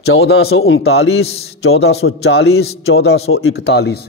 1439, 1440, 1441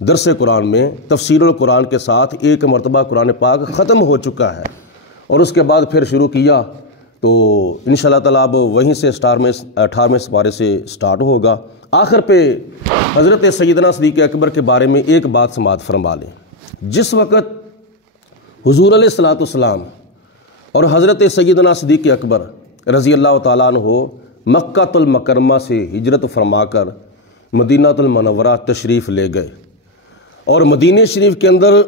درس قرآن میں تفسیر القرآن کے ساتھ ایک مرتبہ قرآن پاک ختم ہو چکا ہے اور اس کے بعد پھر شروع کیا تو انشاءاللہ تعالیٰ اب وہیں سے 18ویں سپارے سے سٹارٹ ہوگا۔ آخر پہ حضرت سیدنا صدیق اکبر کے بارے میں ایک بات سماعت فرما لیں۔ جس وقت حضور علیہ الصلوۃ والسلام اور حضرت سیدنا صدیق اکبر رضی اللہ تعالیٰ عنہ مکہ المکرمہ سے ہجرت فرما کر مدینہ المنورہ تشریف لے گئے، اور مدینہ شریف کے اندر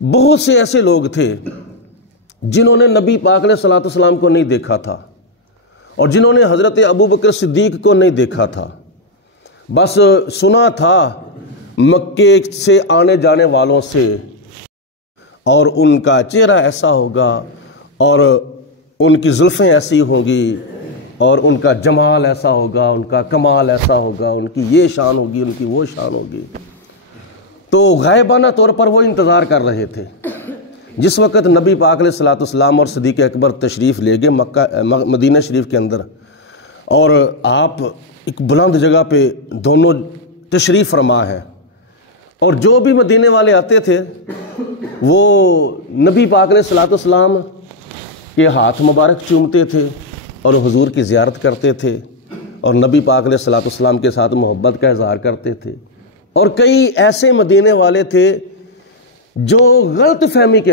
بہت سے ایسے لوگ تھے جنہوں نے نبی پاک علیہ الصلوۃ والسلام کو نہیں دیکھا تھا، اور جنہوں نے حضرت ابوبکر صدیق کو نہیں دیکھا تھا، بس سنا تھا مکے سے آنے جانے والوں سے، اور ان کا چہرہ ایسا ہوگا اور ان کی زلفیں ایسی ہوں گی اور ان کا جمال ایسا ہوگا، ان کا کمال ایسا ہوگا، ان کی یہ شان ہوگی، ان کی وہ شان ہوگی۔ تو غائبانہ طور پر وہ انتظار کر رہے تھے۔ جس وقت نبی پاک علیہ الصلوۃ والسلام اور صدیق اکبر تشریف لے گئے مدینہ شریف کے اندر، اور آپ ایک بلند جگہ پہ دونوں تشریف فرما ہے، اور جو بھی مدینے والے آتے تھے وہ نبی پاک علیہ الصلوۃ والسلام کے ہاتھ مبارک چومتے تھے اور حضور کی زیارت کرتے تھے، اور نبی پاک علیہ الصلوۃ والسلام کے ساتھ محبت کا اظہار کرتے تھے۔ اور کئی ایسے مدینے والے تھے جو غلط فہمی کے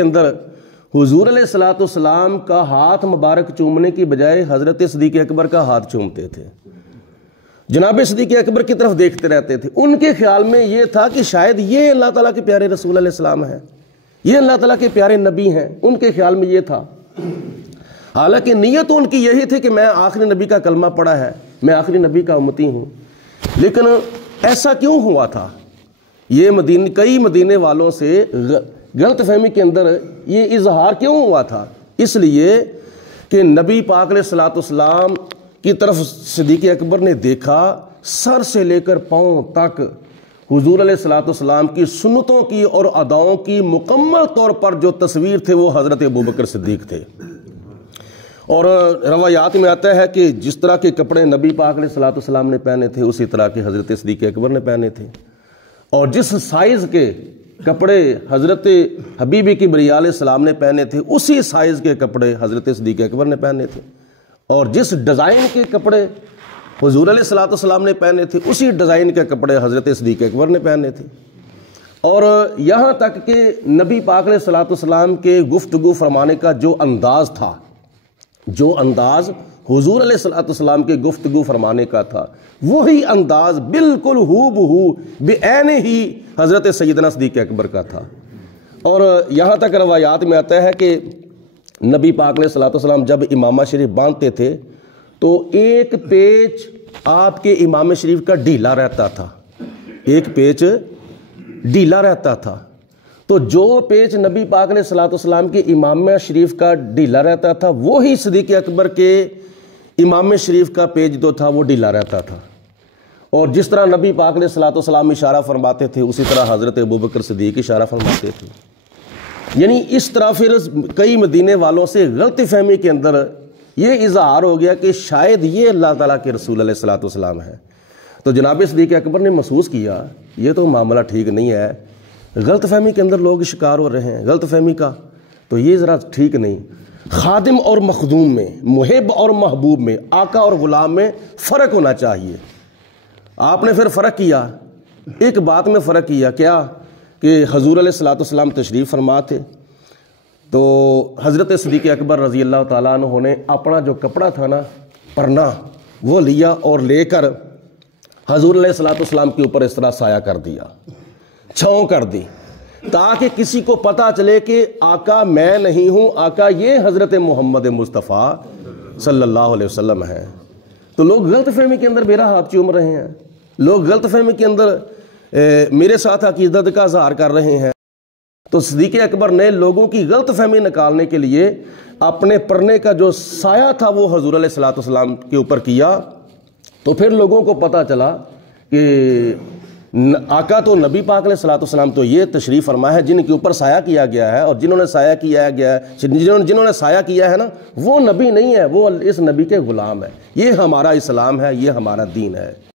اندر حضور علیہ الصلوۃ والسلام کا ہاتھ مبارک چومنے کی بجائے حضرت صدیق اکبر کا ہاتھ چومتے تھے، جناب صدیق اکبر کی طرف دیکھتے رہتے تھے۔ ان کے خیال میں یہ تھا کہ شاید یہ اللہ تعالیٰ کے پیارے رسول علیہ السلام ہیں، یہ اللہ تعالیٰ کے پیارے نبی ہیں، ان کے خیال میں یہ تھا۔ حالانکہ نیت ان کی یہی تھی کہ میں آخری نبی کا کلمہ پڑھا ہے، میں آخری نبی کا امتی ہوں۔ لیکن ایسا کیوں ہوا تھا؟ یہ کئی مدینے والوں سے غلط فہمی کے اندر یہ اظہار کیوں ہوا تھا؟ اس لیے کہ نبی پاک علیہ الصلوۃ والسلام کی طرف صدیق اکبر نے دیکھا، سر سے لے کر پاؤں تک حضور علیہ الصلوۃ والسلام کی سنتوں کی اور اداؤں کی مکمل طور پر جو تصویر تھے وہ حضرت ابوبکر صدیق تھے۔ اور روایات میں آتا ہے کہ جس طرح کے کپڑے نبی پاک علیہ الصلوۃ والسلام نے پہنے تھے اسی طرح کے حضرت صدیق اکبر نے پہنے تھے، اور جس سائز کے کپڑے حضرت حبیب کبریا علیہ السلام نے پہنے تھے اسی سائز کے کپڑے حضرت صدیق اکبر نے پہنے تھے، اور جس ڈیزائن کے کپڑے حضور علیہ الصلوۃ والسلام نے پہنے تھے اسی ڈیزائن کے کپڑے حضرت صدیق اکبر نے پہنے تھے۔ اور یہاں تک کہ نبی پاک علیہ الصلوۃ والسلام کے گفتگو فرمانے کا جو انداز تھا، جو انداز حضور علیہ الصلوۃ والسلام کے گفتگو فرمانے کا تھا، وہی انداز بالکل ہو بہو بعین ہی حضرت سیدنا صدیق اکبر کا تھا۔ اور یہاں تک روایات میں آتا ہے کہ نبی پاک علیہ الصلوۃ والسلام جب امامہ شریف باندھتے تھے تو ایک پیچ آپ کے امامہ شریف کا ڈھیلا رہتا تھا، ایک پیچ ڈھیلا رہتا تھا، تو جو پیچ نبی پاک علیہ الصلوۃ والسلام کے امامہ شریف کا ڈھیلا رہتا تھا وہی صدیق اکبر کے امامہ شریف کا پیچ جو تھا وہ ڈھیلا رہتا تھا۔ اور جس طرح نبی پاک علیہ الصلوۃ والسلام اشارہ فرماتے تھے اسی طرح حضرت ابوبکر صدیق اشارہ فرماتے تھے۔ یعنی اس طرح پھر کئی مدینے والوں سے غلط فہمی کے اندر یہ اظہار ہو گیا کہ شاید یہ اللہ تعالیٰ کے رسول علیہ الصلوۃ والسلام ہے۔ تو جناب صدیق اکبر نے محسوس کیا یہ تو معاملہ ٹھیک نہیں ہے، غلط فہمی کے اندر لوگ شکار ہو رہے ہیں غلط فہمی کا، تو یہ ذرا ٹھیک نہیں۔ خادم اور مخدوم میں، محب اور محبوب میں، آقا اور غلام میں فرق ہونا چاہیے۔ آپ نے پھر فرق کیا، ایک بات میں فرق کیا، کیا کہ حضور علیہ الصلوۃ والسلام تشریف فرما تھے تو حضرت صدیق اکبر رضی اللہ تعالیٰ عنہ نے اپنا جو کپڑا تھا نا پرنا وہ لیا اور لے کر حضور علیہ الصلوۃ والسلام کے اوپر اس طرح سایہ کر دیا، چھاؤں کر دی، تاکہ کسی کو پتہ چلے کہ آقا میں نہیں ہوں، آقا یہ حضرت محمد مصطفیٰ صلی اللہ علیہ وسلم ہے۔ تو لوگ غلط فہمی کے اندر میرا ہاتھ چوم رہے ہیں، لوگ غلط فہمی کے اندر میرے ساتھ عقیدت کا اظہار کر رہے ہیں۔ تو صدیق اکبر نے لوگوں کی غلط فہمی نکالنے کے لیے اپنے پرنے کا جو سایہ تھا وہ حضور علیہ الصلوۃ والسلام کے اوپر کیا، تو پھر لوگوں کو پتہ چلا کہ آقا تو نبی پاک علیہ الصلوۃ والسلام تو یہ تشریف فرما ہے جن کے اوپر سایہ کیا گیا ہے، اور جنہوں نے سایہ کیا گیا ہے، جنہوں نے سایہ کیا ہے نا وہ نبی نہیں ہے، وہ اس نبی کے غلام ہے، یہ ہمارا اسلام ہے، یہ ہمارا دین ہے۔